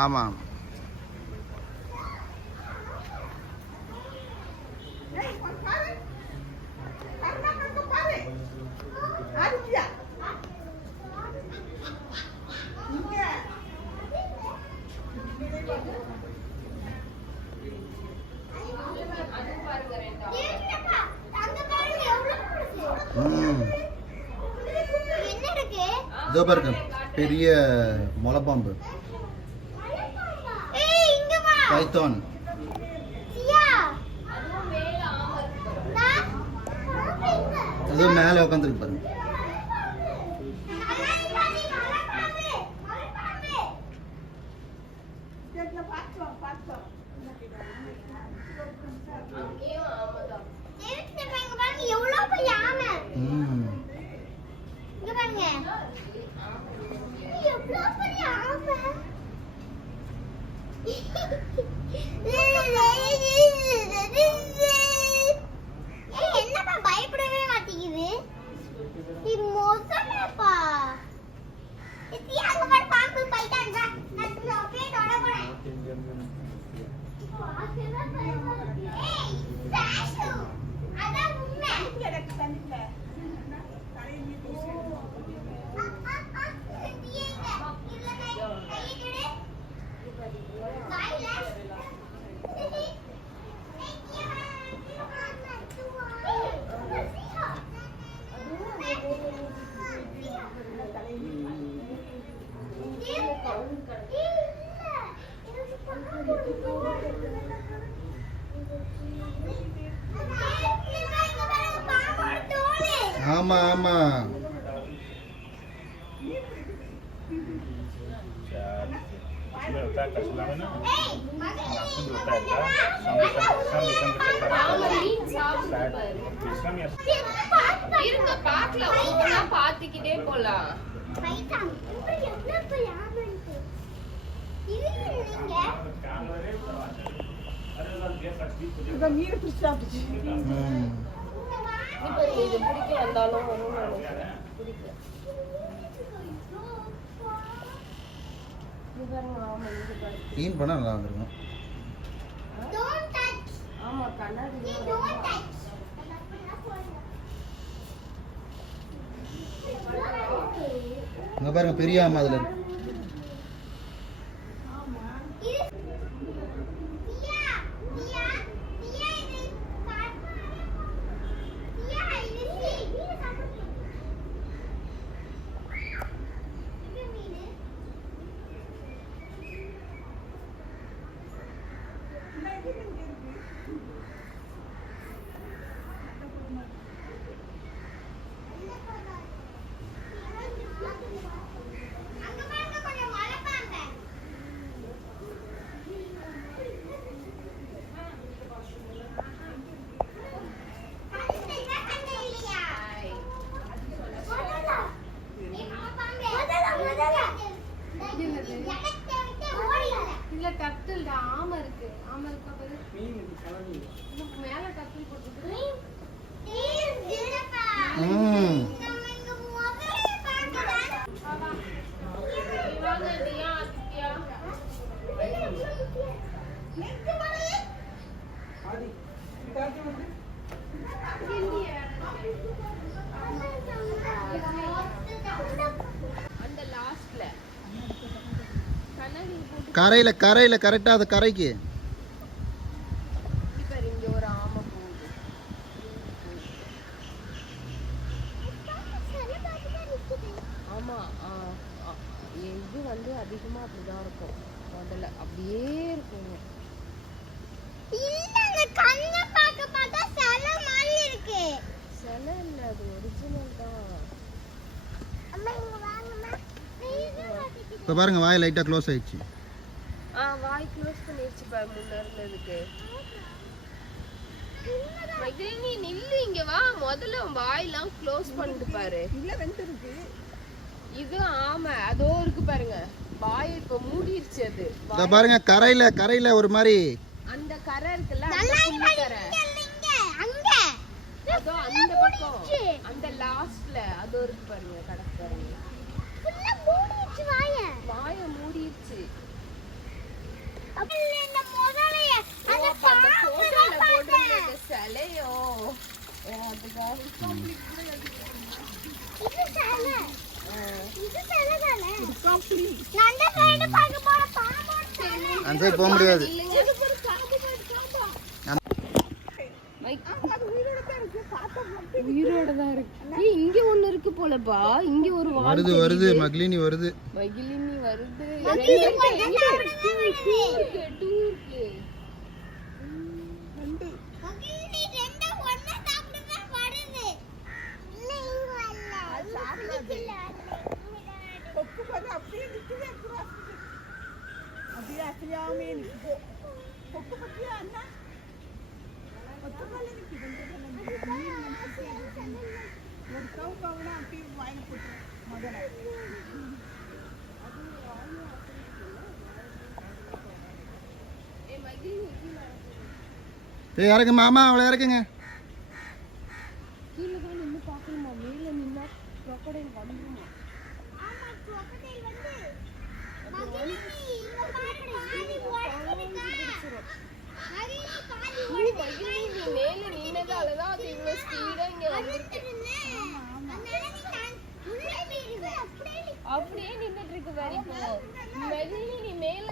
ஆமாம். இதோ பாருங்க பெரிய முளைப்பாம்பு பைத்தான். ஏதோ மேலே உட்காந்துருக்கு பாருங்க. என்னப்பா பயப்படவே மாட்டேங்குது? பாம்பு பைத்தான் ஆமா ஆமா. பாத்துக்கிட்டே போலாம். மீன் பிடிச்சி சாப்பிடுச்சு. இப்போ இது பிடிக்க வந்தாலும் பிடிக்கல. க்ளீன் பண்ணா நல்லா வந்துருக்கும். ஆமா கண்ணாடி இங்க பாருங்க பெரிய ஆமா அதுல இருக்கு. ஆமா இருக்கு. ஆமா இருக்கா பாரு. மேல கட்டில் போட்டு அந்த லாஸ்ட்ல கரையில கரையில கரெக்டா அது கரைக்கு. இப்ப இங்க ஒரு ஆமை போகுது. ஆமா இது வந்து அதிகமா அப்படிதான் இருக்கும். முதல்ல அப்படியே இருக்குங்க. இல்ல அந்த கண்ணை பார்க்க பார்த்தா சிலை மாதிரி இருக்கு. சிலை இல்ல அது ஒரிஜினல் தான். அம்மா இங்க வாங்கம்மா. இப்போ பாருங்க வாய் லைட்டா க்ளோஸ் ஆயிடுச்சு. வாய் க்ளோஸ் பண்ணிருச்சு பாரு முன்ன இருந்ததுக்கு. மைதிலி நில்லு இங்க வா. முதல்ல வாயெல்லாம் க்ளோஸ் பண்ணிட்டு பாரு. இல்ல வெந்து இருக்கு. இது ஆமா அதோ இருக்கு பாருங்க. வாய் இப்ப மூடிருச்சு அது. இத பாருங்க கரையில கரையில ஒரு மாதிரி அந்த கரை இருக்குல்ல அந்த புல்லு கரை. அங்க அதோ அந்த பக்கம் அந்த லாஸ்ட்ல அதோ இருக்கு பாருங்க கடற்கரை. ஃபுல்லா மூடிச்சு வாயை. வாயை மூடிருச்சு. நான் அந்த சைடு பார்க்க போற பாம்போட தலை. அந்த சைடு போக முடியாது. இல்லைங்க. இதுக்கு ஒரு பாம்பு பாம்பா. உயிரோட தான் இருக்கு. ஏய், இங்க ஒண்ணு இருக்கு போலப்பா. இங்க ஒரு வால் வருது வருது மகிழினி வருது. மகிழினி வருது. மகிழினி கொஞ்சம் சாப்பிடுதான் வருது. டூருக்கு மகிழினி ரெண்டும் ஒண்ணா சாப்பிடுதான் வருது. இல்ல இங்க வரல. சாப்பிடல. கொக்கு பாரு அப்படியே நிக்குது அப்புறம் அப்படியே அசையாமே நிக்குது. கொக்கு பத்தியா அண்ணா கொக்கு மேல நிக்குது. ஒரு கவுனா அப்படியே வாங்கி போட்டு மகனை ஏய் இறக்கு மாமா அவளை இறக்குங்க. கீழே தான் நின்று பார்க்கணுமா? மேல நின்னா crocodile வந்துருமா? ஆமா crocodile வந்து மகிழினி இங்க பாரு பாதி ஓடிடுக்கா. மகிழினி பாதி மகிழினி, நீ மேல நின்னதாலதான் அது இவ்வளவு ஸ்பீடா இங்க வந்திருக்கு. அப்படியே நின்னுட்டு இருக்கு பாரு இப்போ. மகிழினி, நீ மேல